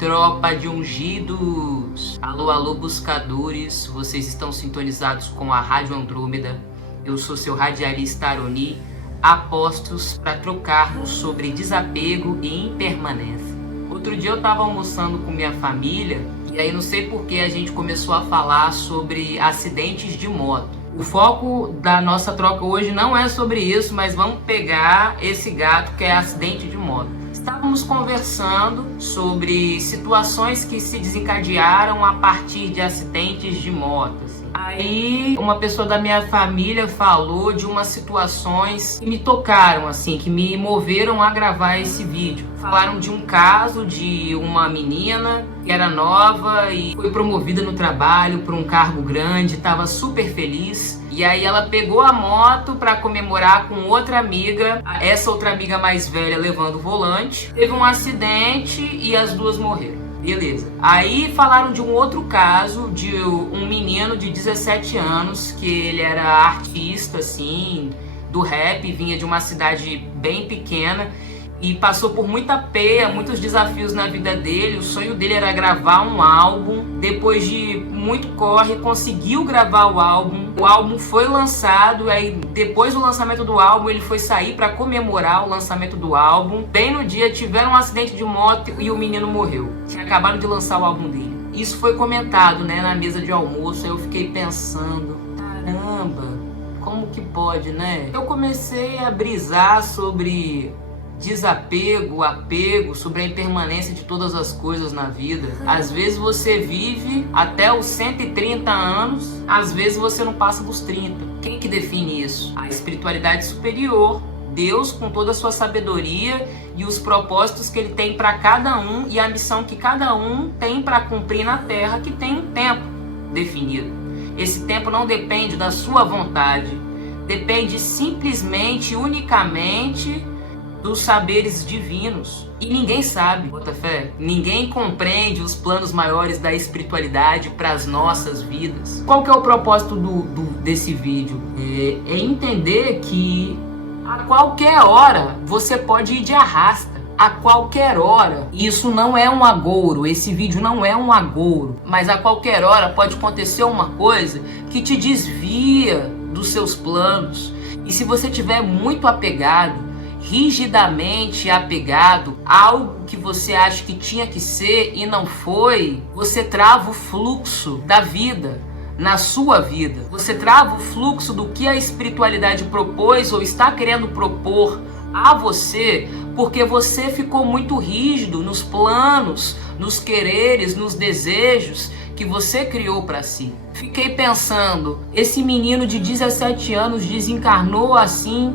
tropa de ungidos! Alô, alô, buscadores! Vocês estão sintonizados com a Rádio Andrômeda. Eu sou seu radialista Aroni, apostos para trocarmos sobre desapego e impermanência. Outro dia eu estava almoçando com minha família e aí não sei por que a gente começou a falar sobre acidentes de moto. O foco da nossa troca hoje não é sobre isso, mas vamos pegar esse gato que é acidente de moto. Estávamos conversando sobre situações que se desencadearam a partir de acidentes de moto. Aí uma pessoa da minha família falou de umas situações que me tocaram, assim, que me moveram a gravar esse vídeo. Falaram de um caso de uma menina que era nova e foi promovida no trabalho por um cargo grande, estava super feliz. E aí ela pegou a moto para comemorar com outra amiga, essa outra amiga mais velha levando o volante. Teve um acidente e as duas morreram. Beleza. Aí falaram de um outro caso de um menino de 17 anos, que ele era artista, assim, do rap, vinha de uma cidade bem pequena e passou por muita peia, muitos desafios na vida dele. O sonho dele era gravar um álbum. Depois de muito corre, conseguiu gravar o álbum. O álbum foi lançado, aí depois do lançamento do álbum, ele foi sair para comemorar o lançamento do álbum. Bem no dia, tiveram um acidente de moto e o menino morreu. Tinha acabado de lançar o álbum dele. Isso foi comentado, né, na mesa de almoço. Aí eu fiquei pensando, caramba, como que pode, né? Eu comecei a brisar sobre desapego, apego, sobre a impermanência de todas as coisas na vida. Às vezes você vive até os 130 anos, às vezes você não passa dos 30. Quem que define isso? A espiritualidade superior, Deus com toda a sua sabedoria e os propósitos que ele tem para cada um e a missão que cada um tem para cumprir na Terra, que tem um tempo definido. Esse tempo não depende da sua vontade, depende simplesmente, unicamente dos saberes divinos. E ninguém sabe, bota fé, ninguém compreende os planos maiores da espiritualidade para as nossas vidas. Qual que é o propósito desse vídeo? É entender que a qualquer hora você pode ir de arrasta. A qualquer hora. Isso não é um agouro, esse vídeo não é um agouro, mas a qualquer hora pode acontecer uma coisa que te desvia dos seus planos. E se você estiver muito apegado, rigidamente apegado a algo que você acha que tinha que ser e não foi, você trava o fluxo da vida na sua vida. Você trava o fluxo do que a espiritualidade propôs ou está querendo propor a você, porque você ficou muito rígido nos planos, nos quereres, nos desejos que você criou para si. Fiquei pensando, esse menino de 17 anos desencarnou assim.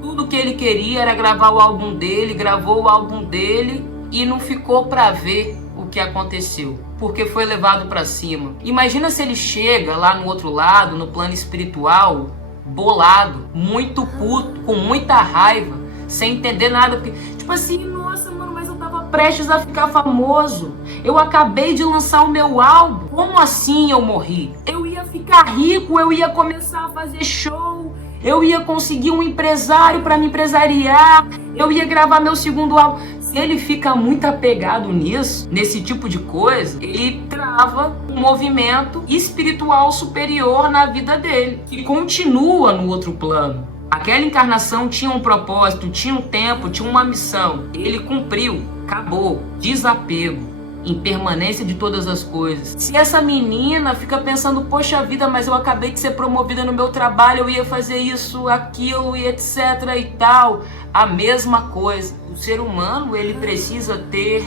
Tudo que ele queria era gravar o álbum dele, gravou o álbum dele e não ficou para ver o que aconteceu, porque foi levado para cima. Imagina se ele chega lá no outro lado, no plano espiritual, bolado, muito puto, com muita raiva, sem entender nada, porque, tipo assim, nossa, mano, mas eu tava prestes a ficar famoso, eu acabei de lançar o meu álbum, como assim eu morri? Eu ia ficar rico, eu ia começar a fazer show, eu ia conseguir um empresário para me empresariar, eu ia gravar meu segundo álbum. Se ele fica muito apegado nisso, nesse tipo de coisa, ele trava um movimento espiritual superior na vida dele, que continua no outro plano. Aquela encarnação tinha um propósito, tinha um tempo, tinha uma missão. Ele cumpriu, acabou. Desapego. Impermanência de todas as coisas. Se essa menina fica pensando, poxa vida, mas eu acabei de ser promovida no meu trabalho, eu ia fazer isso, aquilo e etc e tal, a mesma coisa. O ser humano, ele precisa ter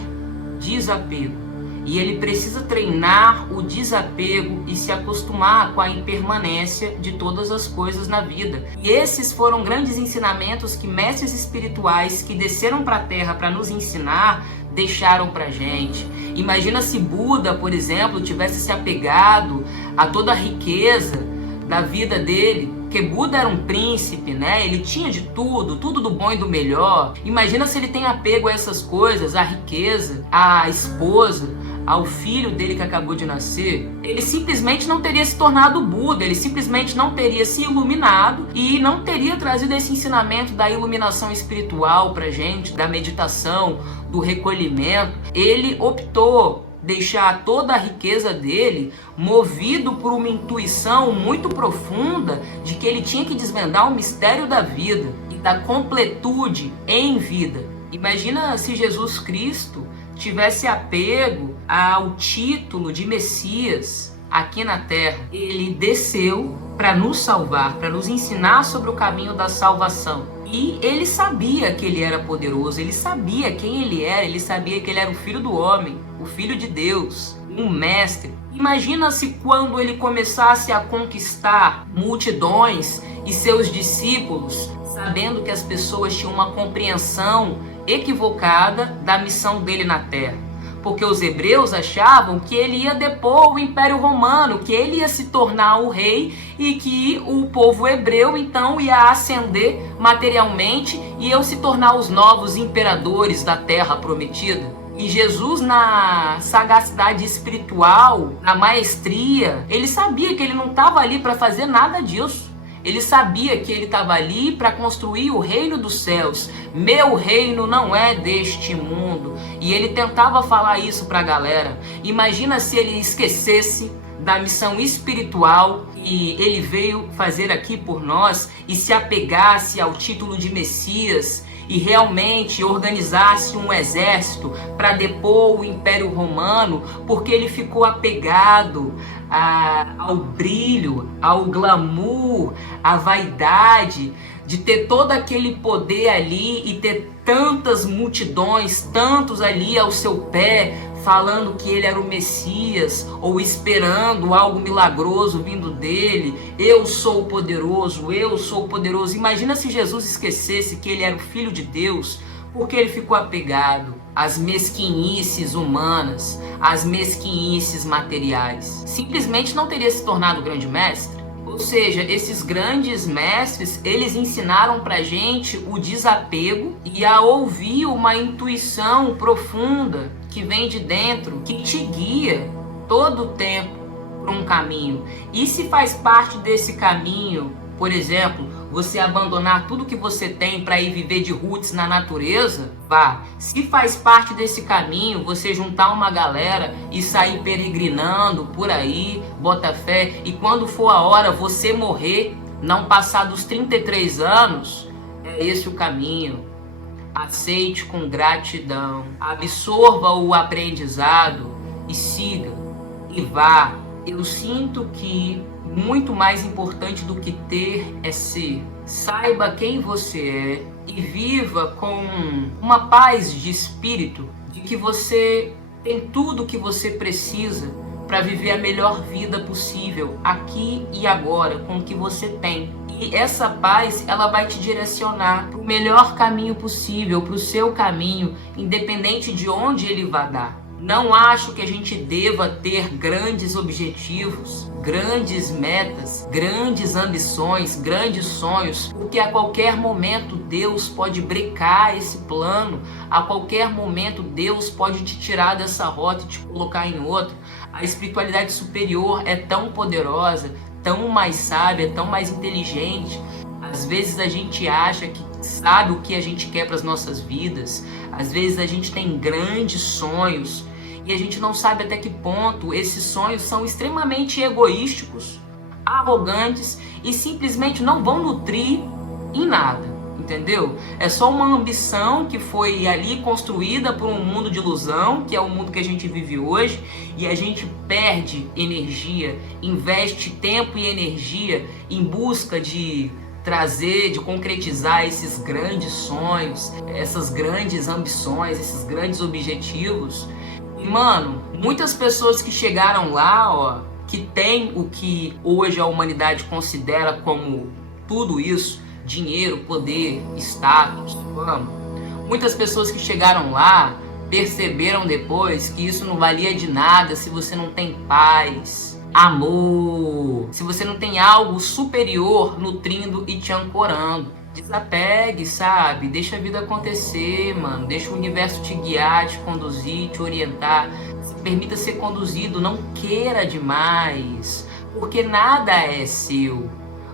desapego. E ele precisa treinar o desapego e se acostumar com a impermanência de todas as coisas na vida. E esses foram grandes ensinamentos que mestres espirituais que desceram para a Terra para nos ensinar, deixaram pra gente. Imagina se Buda, por exemplo, tivesse se apegado a toda a riqueza da vida dele, porque Buda era um príncipe, né? Ele tinha de tudo, tudo do bom e do melhor. Imagina se ele tem apego a essas coisas, a riqueza, a esposa, ao filho dele que acabou de nascer, ele simplesmente não teria se tornado Buda, ele simplesmente não teria se iluminado e não teria trazido esse ensinamento da iluminação espiritual pra gente, da meditação, do recolhimento. Ele optou deixar toda a riqueza dele movido por uma intuição muito profunda de que ele tinha que desvendar o mistério da vida e da completude em vida. Imagina se Jesus Cristo tivesse apego ao título de Messias aqui na Terra. Ele desceu para nos salvar, para nos ensinar sobre o caminho da salvação. E ele sabia que ele era poderoso, ele sabia quem ele era, ele sabia que ele era o Filho do Homem, o Filho de Deus, um mestre. Imagina se quando ele começasse a conquistar multidões e seus discípulos, sabendo que as pessoas tinham uma compreensão equivocada da missão dele na Terra. Porque os hebreus achavam que ele ia depor o Império Romano, que ele ia se tornar o rei e que o povo hebreu então ia ascender materialmente e iam se tornar os novos imperadores da Terra Prometida. E Jesus, na sagacidade espiritual, na maestria, ele sabia que ele não estava ali para fazer nada disso. Ele sabia que ele estava ali para construir o reino dos céus. Meu reino não é deste mundo. E ele tentava falar isso para a galera. Imagina se ele esquecesse da missão espiritual que ele veio fazer aqui por nós e se apegasse ao título de Messias e realmente organizasse um exército para depor o Império Romano, porque ele ficou apegado ao brilho, ao glamour, à vaidade de ter todo aquele poder ali e ter tantas multidões, tantos ali ao seu pé, falando que ele era o Messias ou esperando algo milagroso vindo dele. Eu sou poderoso, eu sou poderoso. Imagina se Jesus esquecesse que ele era o Filho de Deus, porque ele ficou apegado às mesquinices humanas, às mesquinices materiais. Simplesmente não teria se tornado grande mestre. Ou seja, esses grandes mestres, eles ensinaram pra gente o desapego e a ouvir uma intuição profunda que vem de dentro, que te guia todo o tempo para um caminho. E se faz parte desse caminho, por exemplo, você abandonar tudo que você tem para ir viver de roots na natureza, vá. Se faz parte desse caminho, você juntar uma galera e sair peregrinando por aí, bota fé, e quando for a hora você morrer, não passar dos 33 anos, é esse o caminho. Aceite com gratidão, absorva o aprendizado e siga, e vá. Eu sinto que muito mais importante do que ter é ser. Saiba quem você é e viva com uma paz de espírito de que você tem tudo o que você precisa para viver a melhor vida possível aqui e agora com o que você tem. E essa paz, ela vai te direcionar para o melhor caminho possível, para o seu caminho, independente de onde ele vai dar. Não acho que a gente deva ter grandes objetivos, grandes metas, grandes ambições, grandes sonhos, porque a qualquer momento Deus pode brecar esse plano, a qualquer momento Deus pode te tirar dessa rota e te colocar em outra. A espiritualidade superior é tão poderosa, tão mais sábia, tão mais inteligente. Às vezes a gente acha que sabe o que a gente quer para as nossas vidas. Às vezes a gente tem grandes sonhos e a gente não sabe até que ponto esses sonhos são extremamente egoísticos, arrogantes e simplesmente não vão nutrir em nada, entendeu? É só uma ambição que foi ali construída por um mundo de ilusão, que é o mundo que a gente vive hoje, e a gente perde energia, investe tempo e energia em busca de trazer, de concretizar esses grandes sonhos, essas grandes ambições, esses grandes objetivos. E, mano, muitas pessoas que chegaram lá, ó, que tem o que hoje a humanidade considera como tudo isso, dinheiro, poder, status, fama. Muitas pessoas que chegaram lá perceberam depois que isso não valia de nada se você não tem paz, amor, se você não tem algo superior nutrindo e te ancorando. Desapegue, sabe? Deixa a vida acontecer, mano. Deixa o universo te guiar, te conduzir, te orientar. Se permita ser conduzido, não queira demais, porque nada é seu.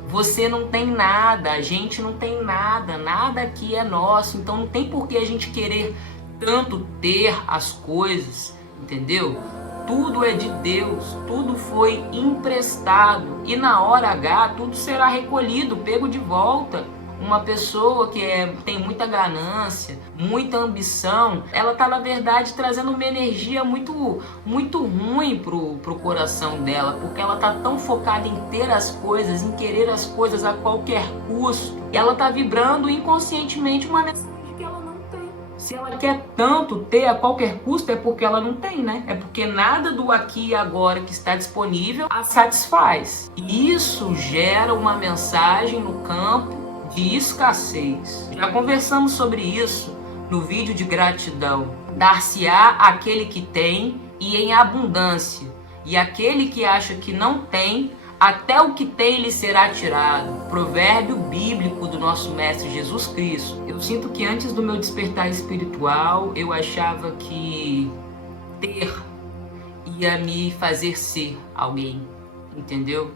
Você não tem nada, a gente não tem nada, nada aqui é nosso, então não tem por que a gente querer tanto ter as coisas, entendeu? Tudo é de Deus, tudo foi emprestado e na hora H tudo será recolhido, pego de volta. Uma pessoa que tem muita ganância, muita ambição, ela está na verdade trazendo uma energia muito ruim pro coração dela, porque ela está tão focada em ter as coisas, em querer as coisas a qualquer custo, e ela está vibrando inconscientemente uma mensagem que ela não tem. Se ela quer tanto ter a qualquer custo, é porque ela não tem, né? É porque nada do aqui e agora que está disponível a satisfaz. E isso gera uma mensagem no campo de escassez. Já conversamos sobre isso no vídeo de gratidão. Dar-se-á aquele que tem e em abundância, e aquele que acha que não tem, até o que tem lhe será tirado. Provérbio bíblico do nosso Mestre Jesus Cristo. Eu sinto que antes do meu despertar espiritual, eu achava que ter ia me fazer ser alguém, entendeu?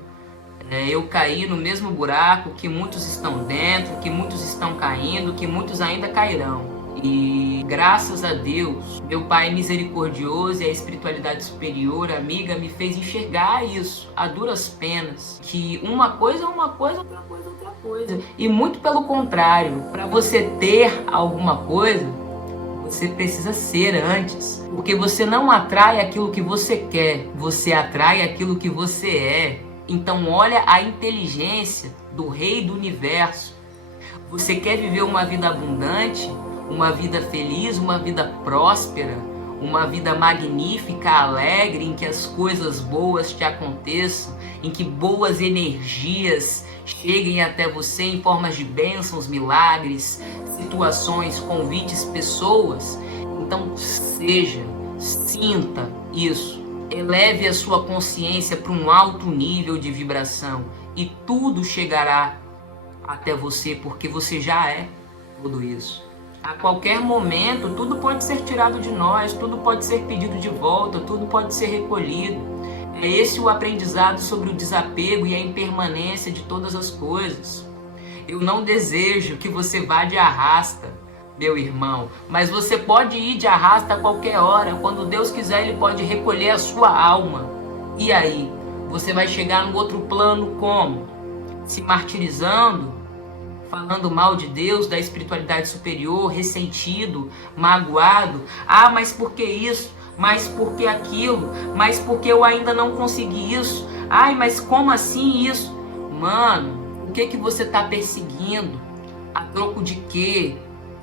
Eu caí no mesmo buraco que muitos estão dentro, que muitos estão caindo, que muitos ainda cairão. E graças a Deus, meu Pai misericordioso e a espiritualidade superior, amiga, me fez enxergar isso a duras penas. Que uma coisa é uma coisa, outra coisa é outra coisa. E muito pelo contrário, para você ter alguma coisa, você precisa ser antes. Porque você não atrai aquilo que você quer, você atrai aquilo que você é. Então olha a inteligência do Rei do Universo. Você quer viver uma vida abundante, uma vida feliz, uma vida próspera, uma vida magnífica, alegre, em que as coisas boas te aconteçam, em que boas energias cheguem até você em formas de bênçãos, milagres, situações, convites, pessoas. Então sinta isso. Eleve a sua consciência para um alto nível de vibração e tudo chegará até você, porque você já é tudo isso. A qualquer momento, tudo pode ser tirado de nós, tudo pode ser pedido de volta, tudo pode ser recolhido. É esse o aprendizado sobre o desapego e a impermanência de todas as coisas. Eu não desejo que você vá de arrasta, meu irmão, mas você pode ir de arrasta a qualquer hora. Quando Deus quiser, Ele pode recolher a sua alma. E aí? Você vai chegar no outro plano como? Se martirizando? Falando mal de Deus, da espiritualidade superior, ressentido, magoado? Ah, mas por que isso? Mas por que aquilo? Mas porque eu ainda não consegui isso? Ai, mas como assim isso? Mano, o que você está perseguindo? A troco de quê?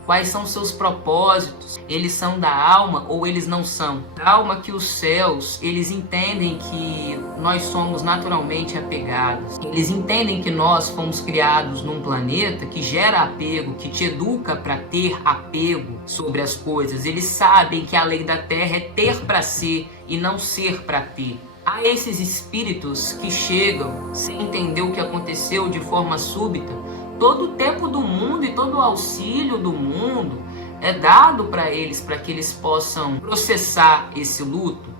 Quais são seus propósitos? Eles são da alma ou eles não são? Da alma que os céus, eles entendem que nós somos naturalmente apegados. Eles entendem que nós fomos criados num planeta que gera apego, que te educa para ter apego sobre as coisas. Eles sabem que a lei da Terra é ter para ser e não ser para ter. Há esses espíritos que chegam sem entender o que aconteceu de forma súbita. Todo o tempo do mundo e todo o auxílio do mundo é dado para eles, para que eles possam processar esse luto,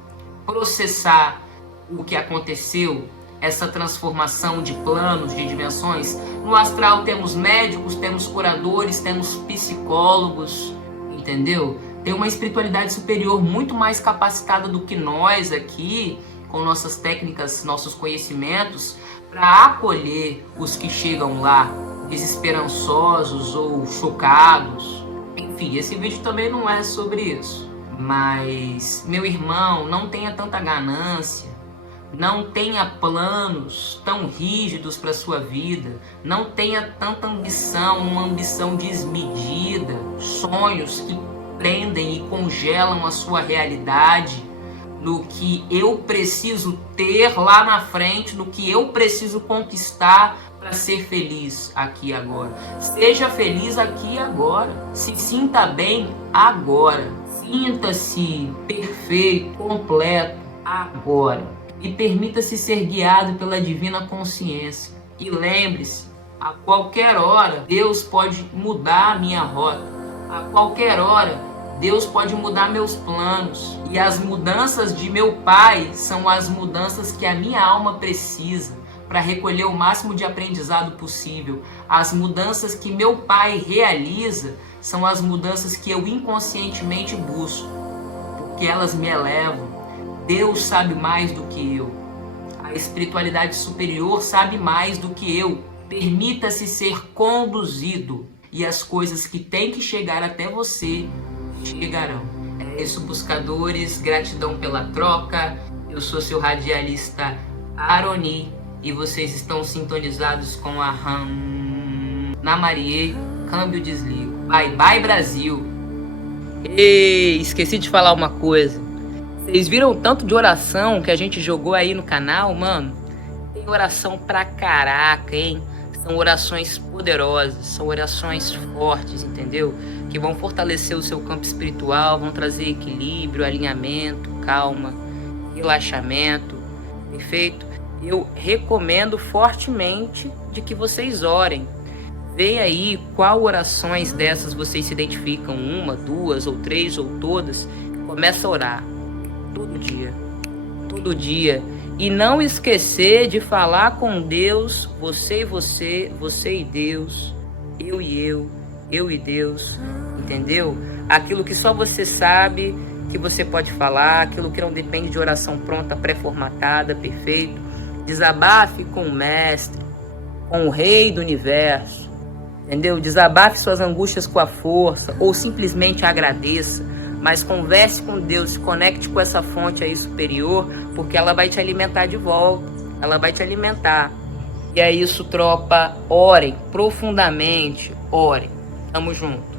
processar o que aconteceu, essa transformação de planos, de dimensões. No astral temos médicos, temos curadores, temos psicólogos, entendeu? Tem uma espiritualidade superior muito mais capacitada do que nós aqui, com nossas técnicas, nossos conhecimentos, para acolher os que chegam lá desesperançosos ou chocados. Enfim, esse vídeo também não é sobre isso. Mas, meu irmão, não tenha tanta ganância, não tenha planos tão rígidos para sua vida, não tenha tanta ambição, uma ambição desmedida, sonhos que prendem e congelam a sua realidade no que eu preciso ter lá na frente, no que eu preciso conquistar para ser feliz aqui e agora. Seja feliz aqui e agora. Se sinta bem agora. Sinta-se perfeito, completo agora. E permita-se ser guiado pela divina consciência. E lembre-se, a qualquer hora Deus pode mudar a minha rota. A qualquer hora Deus pode mudar meus planos. E as mudanças de meu Pai são as mudanças que a minha alma precisa para recolher o máximo de aprendizado possível. As mudanças que meu Pai realiza são as mudanças que eu inconscientemente busco, porque elas me elevam. Deus sabe mais do que eu. A espiritualidade superior sabe mais do que eu. Permita-se ser conduzido e as coisas que têm que chegar até você chegarão. É isso, buscadores. Gratidão pela troca. Eu sou seu radialista Aroni e vocês estão sintonizados com a Na Marie. Câmbio, desligo. Bye bye, Brasil. Ei, esqueci de falar uma coisa. Vocês viram o tanto de oração que a gente jogou aí no canal, mano? Tem oração pra caraca, hein? São orações poderosas, são orações fortes, entendeu? Que vão fortalecer o seu campo espiritual, vão trazer equilíbrio, alinhamento, calma, relaxamento, perfeito? Eu recomendo fortemente de que vocês orem. Vê aí qual orações dessas vocês se identificam, 1, 2 ou 3 ou todas. Começa a orar todo dia. E não esquecer de falar com Deus, você e você, você e Deus, eu e eu e Deus, entendeu? Aquilo que só você sabe que você pode falar, aquilo que não depende de oração pronta, pré-formatada, perfeito. Desabafe com o Mestre, com o Rei do Universo, entendeu? Desabafe suas angústias com a força, ou simplesmente agradeça. Mas converse com Deus, se conecte com essa fonte aí superior, porque ela vai te alimentar de volta, ela vai te alimentar. E é isso, tropa, orem profundamente, orem. Tamo junto.